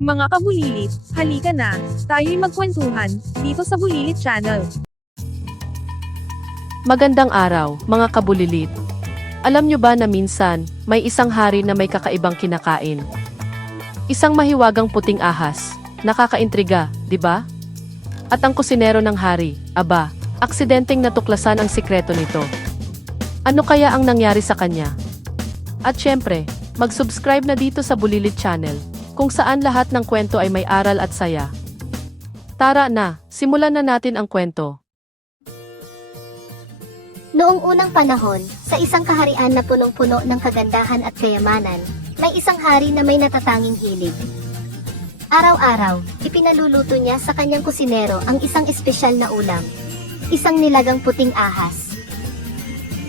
Mga kabulilit, halika na, tayo'y magkwentuhan, dito sa Bulilit Channel. Magandang araw, mga kabulilit. Alam nyo ba na minsan, may isang hari na may kakaibang kinakain? Isang mahiwagang puting ahas, nakakaintriga, di ba? At ang kusinero ng hari, aba, aksidenteng natuklasan ang sikreto nito. Ano kaya ang nangyari sa kanya? At syempre, mag-subscribe na dito sa Bulilit Channel, kung saan lahat ng kwento ay may aral at saya. Tara na, simulan na natin ang kwento. Noong unang panahon, sa isang kaharian na punong-puno ng kagandahan at kayamanan, may isang hari na may natatanging hilig. Araw-araw, ipinaluluto niya sa kanyang kusinero ang isang espesyal na ulam, isang nilagang puting ahas.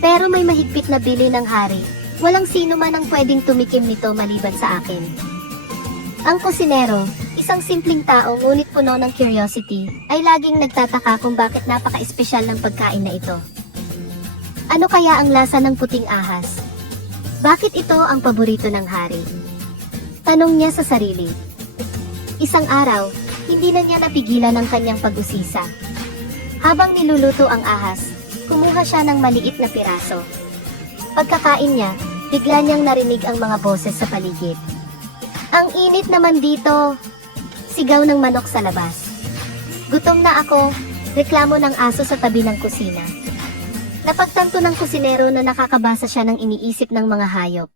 Pero may mahigpit na bili ng hari, walang sino man ang pwedeng tumikim nito maliban sa akin. Ang kusinero, isang simpleng tao ngunit puno ng curiosity, ay laging nagtataka kung bakit napaka-espesyal ng pagkain na ito. Ano kaya ang lasa ng puting ahas? Bakit ito ang paborito ng hari? Tanong niya sa sarili. Isang araw, hindi na niya napigilan ang kanyang pag-usisa. Habang niluluto ang ahas, kumuha siya ng maliit na piraso. Pagkakain niya, bigla niyang narinig ang mga boses sa paligid. Ang init naman dito! Sigaw ng manok sa labas. Gutom na ako, reklamo ng aso sa tabi ng kusina. Napagtanto ng kusinero na nakakabasa siya ng iniisip ng mga hayop.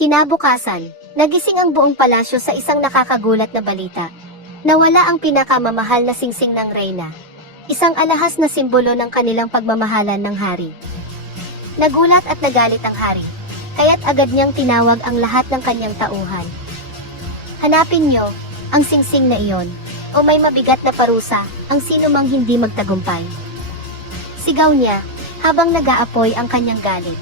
Kinabukasan, nagising ang buong palasyo sa isang nakakagulat na balita. Nawala ang pinakamamahal na singsing ng reyna. Isang alahas na simbolo ng kanilang pagmamahalan ng hari. Nagulat at nagalit ang hari, kaya't agad niyang tinawag ang lahat ng kanyang tauhan. Hanapin niyo ang singsing na iyon, o may mabigat na parusa ang sino mang hindi magtagumpay. Sigaw niya, habang nag-aapoy ang kanyang galit.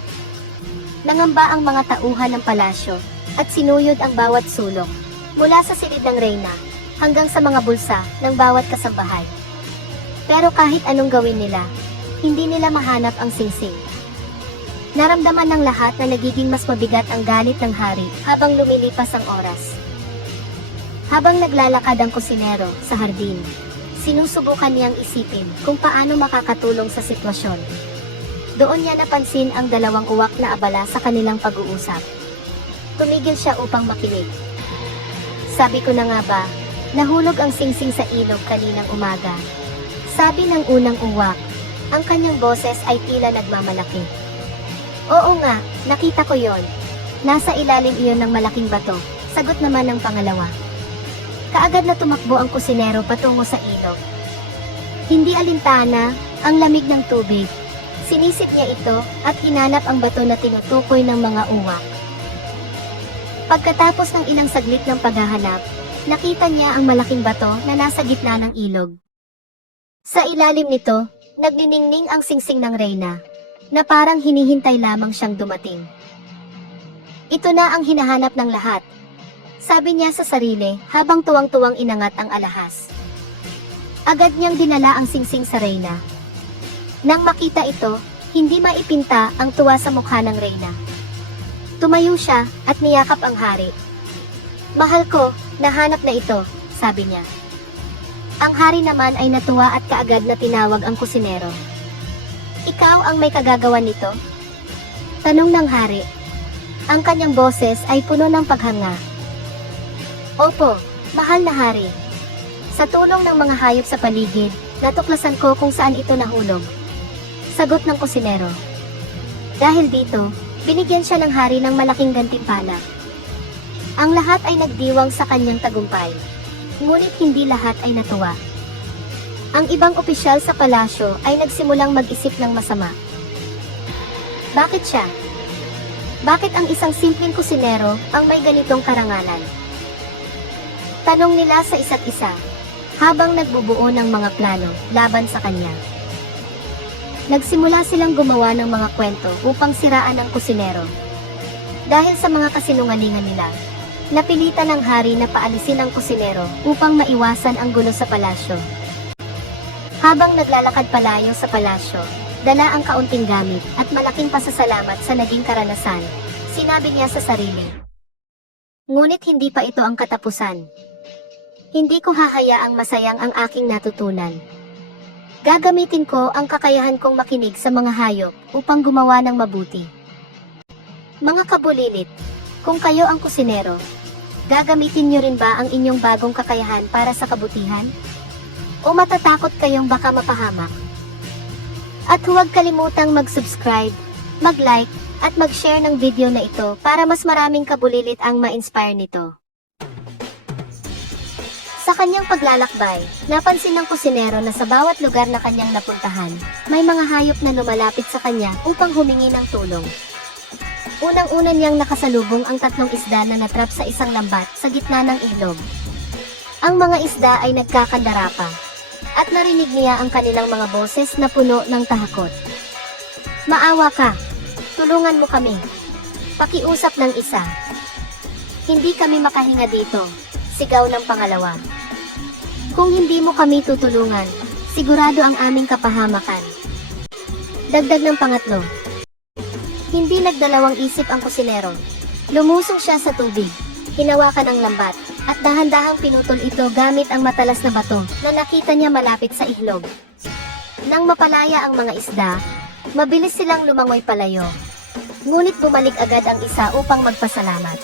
Nangamba ang mga tauhan ng palasyo, at sinuyod ang bawat sulok, mula sa silid ng reyna, hanggang sa mga bulsa ng bawat kasambahay. Pero kahit anong gawin nila, hindi nila mahanap ang singsing. Naramdaman ng lahat na nagiging mas mabigat ang galit ng hari habang lumilipas ang oras. Habang naglalakad ang kusinero sa hardin, sinusubukan niyang isipin kung paano makakatulong sa sitwasyon. Doon niya napansin ang dalawang uwak na abala sa kanilang pag-uusap. Tumigil siya upang makinig. Sabi ko na nga ba, nahulog ang singsing sa ilog kaninang umaga. Sabi ng unang uwak, ang kanyang boses ay tila nagmamalaki. Oo nga, nakita ko yon. Nasa ilalim iyon ng malaking bato, sagot naman ng pangalawa. Kaagad na tumakbo ang kusinero patungo sa ilog. Hindi alintana, ang lamig ng tubig. Sinisip niya ito at hinanap ang bato na tinutukoy ng mga uwak. Pagkatapos ng ilang saglit ng paghahanap, nakita niya ang malaking bato na nasa gitna ng ilog. Sa ilalim nito, nagniningning ang singsing ng reyna, na parang hinihintay lamang siyang dumating. Ito na ang hinahanap ng lahat, sabi niya sa sarili habang tuwang-tuwang inangat ang alahas. Agad niyang dinala ang singsing sa reyna. Nang makita ito, hindi maipinta ang tuwa sa mukha ng reyna. Tumayo siya at niyakap ang hari. Mahal ko, nahanap na ito, sabi niya. Ang hari naman ay natuwa at kaagad na tinawag ang kusinero. Ikaw ang may kagagawan nito? Tanong ng hari. Ang kanyang boses ay puno ng paghanga. Opo, mahal na hari. Sa tulong ng mga hayop sa paligid, natuklasan ko kung saan ito nahulog. Sagot ng kusinero. Dahil dito, binigyan siya ng hari ng malaking gantimpala. Ang lahat ay nagdiwang sa kanyang tagumpay. Ngunit hindi lahat ay natuwa. Ang ibang opisyal sa palasyo ay nagsimulang mag-isip ng masama. Bakit siya? Bakit ang isang simpleng kusinero ang may ganitong karangalan? Tanong nila sa isa't isa, habang nagbubuo ng mga plano laban sa kanya. Nagsimula silang gumawa ng mga kwento upang siraan ang kusinero. Dahil sa mga kasinungalingan nila, napilitan ng hari na paalisin ang kusinero upang maiwasan ang gulo sa palasyo. Habang naglalakad palayo sa palasyo, dala ang kaunting gamit at malaking pasasalamat sa naging karanasan, sinabi niya sa sarili. Ngunit hindi pa ito ang katapusan. Hindi ko hahayaang masayang ang aking natutunan. Gagamitin ko ang kakayahan kong makinig sa mga hayop upang gumawa ng mabuti. Mga kabulilit, kung kayo ang kusinero, gagamitin niyo rin ba ang inyong bagong kakayahan para sa kabutihan? O matatakot kayong baka mapahamak? At huwag kalimutang mag-subscribe, mag-like, at mag-share ng video na ito para mas maraming kabulilit ang ma-inspire nito. Sa kanyang paglalakbay, napansin ng kusinero na sa bawat lugar na kanyang napuntahan, may mga hayop na lumalapit sa kanya upang humingi ng tulong. Unang-una niyang nakasalubong ang tatlong isda na natrap sa isang lambat sa gitna ng ilog. Ang mga isda ay nagkakandara pa, at narinig niya ang kanilang mga boses na puno ng tahakot. Maawa ka, tulungan mo kami. Pakiusap ng isa. Hindi kami makahinga dito, sigaw ng pangalawa. Kung hindi mo kami tutulungan, sigurado ang aming kapahamakan. Dagdag ng pangatlo. Hindi nagdalawang isip ang kusinero. Lumusong siya sa tubig, hinawakan ang lambat, at dahan-dahang pinutol ito gamit ang matalas na bato na nakita niya malapit sa ihlog. Nang mapalaya ang mga isda, mabilis silang lumangoy palayo. Ngunit bumalik agad ang isa upang magpasalamat.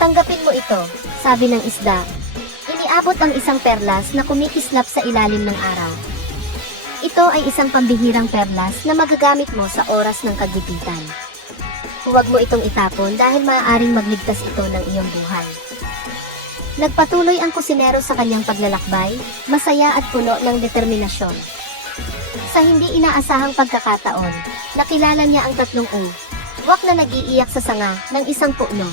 Tanggapin mo ito, sabi ng isda. Iniabot ang isang perlas na kumikislap sa ilalim ng araw. Ito ay isang pambihirang perlas na magagamit mo sa oras ng kagipitan. Huwag mo itong itapon dahil maaaring magligtas ito ng iyong buhay. Nagpatuloy ang kusinero sa kanyang paglalakbay, masaya at puno ng determinasyon. Sa hindi inaasahang pagkakataon, nakilala niya ang tatlong U, wak na nag-iiyak sa sanga ng isang puno.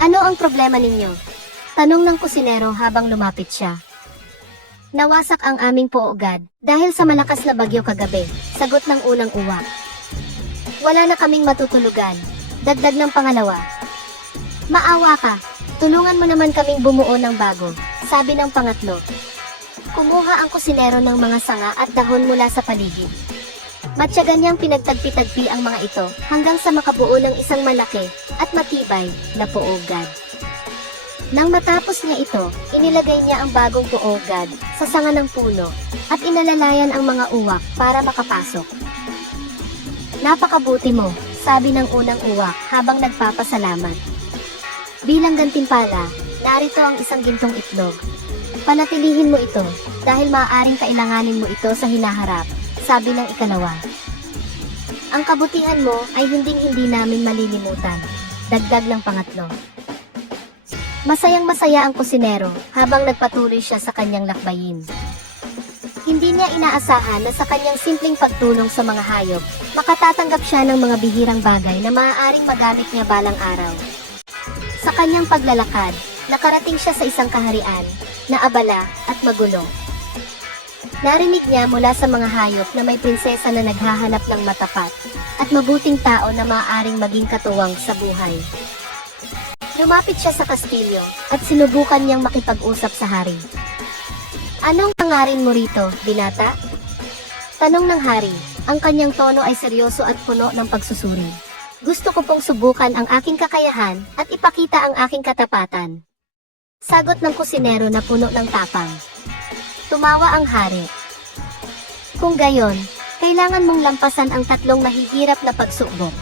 Ano ang problema ninyo? Tanong ng kusinero habang lumapit siya. Nawasak ang aming poogad dahil sa malakas na bagyo kagabi, sagot ng unang uwak. Wala na kaming matutulugan, dagdag ng pangalawa. Maawa ka, tulungan mo naman kaming bumuo ng bago, sabi ng pangatlo. Kumuha ang kusinero ng mga sanga at dahon mula sa paligid. Matyagan niyang pinagtagpi-tagpi ang mga ito hanggang sa makabuo ng isang malaki at matibay na poogad. Nang matapos niya ito, inilagay niya ang bagong poogad sa sanga ng puno at inalalayan ang mga uwak para makapasok. Napakabuti mo, sabi ng unang uwak habang nagpapasalamat. Bilang gantimpala, narito ang isang gintong itlog. Panatilihin mo ito dahil maaaring kailanganin mo ito sa hinaharap, sabi ng ikalawa. Ang kabutihan mo ay hinding-hindi namin malilimutan, dagdag ng pangatlo. Masayang masaya ang kusinero habang nagpatuloy siya sa kanyang lakbayin. Hindi niya inaasahan na sa kanyang simpleng pagtulong sa mga hayop, makatatanggap siya ng mga bihirang bagay na maaaring magamit niya balang araw. Sa kanyang paglalakad, nakarating siya sa isang kaharian na abala at magulo. Narinig niya mula sa mga hayop na may prinsesa na naghahanap ng matapat at mabuting tao na maaaring maging katuwang sa buhay. Lumapit siya sa kastilyo at sinubukan niyang makipag-usap sa hari. Anong pangarin mo rito, binata? Tanong ng hari, ang kanyang tono ay seryoso at puno ng pagsusuri. Gusto ko pong subukan ang aking kakayahan at ipakita ang aking katapatan. Sagot ng kusinero na puno ng tapang. Tumawa ang hari. Kung gayon, kailangan mong lampasan ang tatlong mahihirap na pagsubok.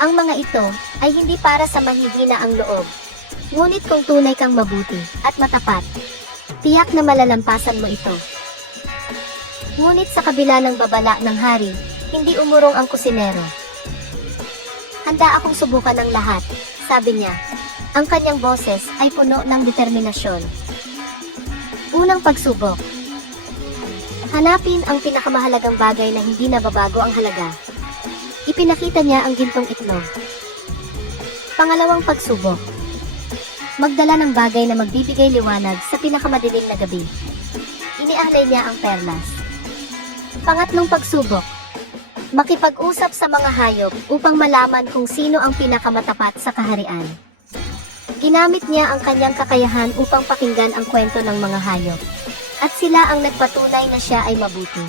Ang mga ito ay hindi para sa mahihina ang loob. Ngunit kung tunay kang mabuti at matapat, tiyak na malalampasan mo ito. Ngunit sa kabila ng babala ng hari, hindi umurong ang kusinero. Handa akong subukan ng lahat, sabi niya. Ang kanyang boses ay puno ng determinasyon. Unang pagsubok. Hanapin ang pinakamahalagang bagay na hindi nababago ang halaga. Ipinakita niya ang gintong itlog. Pangalawang pagsubok. Magdala ng bagay na magbibigay liwanag sa pinakamadilim na gabi. Iniahlay niya ang perlas. Pangatlong pagsubok. Makipag-usap sa mga hayop upang malaman kung sino ang pinakamatapat sa kaharian. Ginamit niya ang kanyang kakayahan upang pakinggan ang kwento ng mga hayop. At sila ang nagpatunay na siya ay mabuti.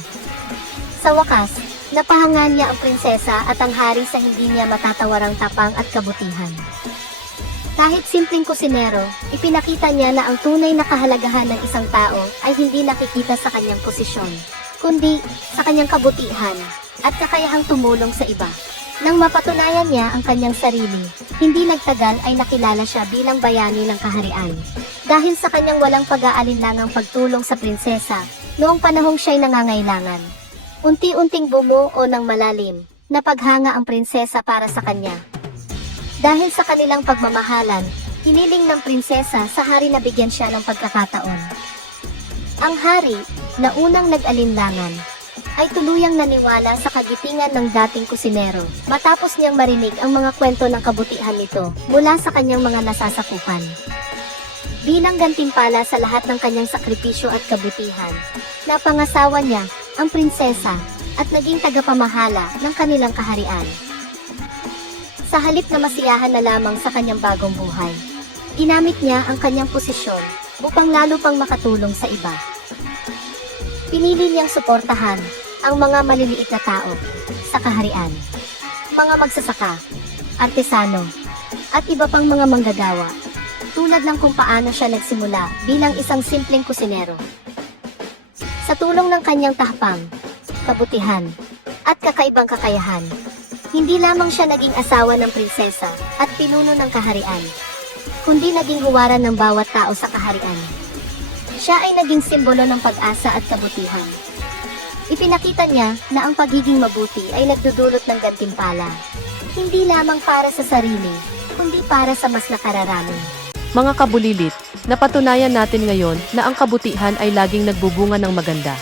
Sa wakas, napahangan niya ang prinsesa at ang hari sa hindi niya matatawarang tapang at kabutihan. Kahit simpleng kusinero, ipinakita niya na ang tunay na kahalagahan ng isang tao ay hindi nakikita sa kanyang posisyon, kundi sa kanyang kabutihan at kakayahang tumulong sa iba. Nang mapatunayan niya ang kanyang sarili, hindi nagtagal ay nakilala siya bilang bayani ng kaharian. Dahil sa kanyang walang pag-aalinlangang pagtulong sa prinsesa, noong panahong siya'y nangangailangan. Unti-unting bumuo ng malalim na paghanga ang prinsesa para sa kanya. Dahil sa kanilang pagmamahalan, hiniling ng prinsesa sa hari na bigyan siya ng pagkakataon. Ang hari, na unang nag-alinlangan, ay tuluyang naniwala sa kagitingan ng dating kusinero matapos niyang marinig ang mga kwento ng kabutihan nito mula sa kanyang mga nasasakupan. Bilang gantimpala sa lahat ng kanyang sakripisyo at kabutihan, napangasawa niya ang prinsesa at naging tagapamahala ng kanilang kaharian. Sa halip na masiyahan na lamang sa kanyang bagong buhay, ginamit niya ang kanyang posisyon upang lalo pang makatulong sa iba. Pinili niyang suportahan ang mga maliliit na tao sa kaharian, mga magsasaka, artesano, at iba pang mga manggagawa, tulad ng kung paano siya nagsimula bilang isang simpleng kusinero. Sa tulong ng kanyang tahpang, kabutihan, at kakaibang kakayahan, hindi lamang siya naging asawa ng prinsesa at pinuno ng kaharian, kundi naging huwaran ng bawat tao sa kaharian. Siya ay naging simbolo ng pag-asa at kabutihan. Ipinakita niya na ang pagiging mabuti ay nagdudulot ng gantimpala, hindi lamang para sa sarili, kundi para sa mas nakararami. Mga kabulilit, napatunayan natin ngayon na ang kabutihan ay laging nagbubunga ng maganda.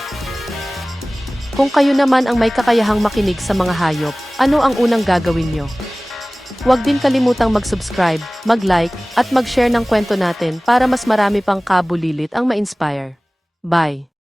Kung kayo naman ang may kakayahang makinig sa mga hayop, ano ang unang gagawin nyo? Huwag din kalimutang mag-subscribe, mag-like, at mag-share ng kwento natin para mas marami pang kabulilit ang ma-inspire. Bye!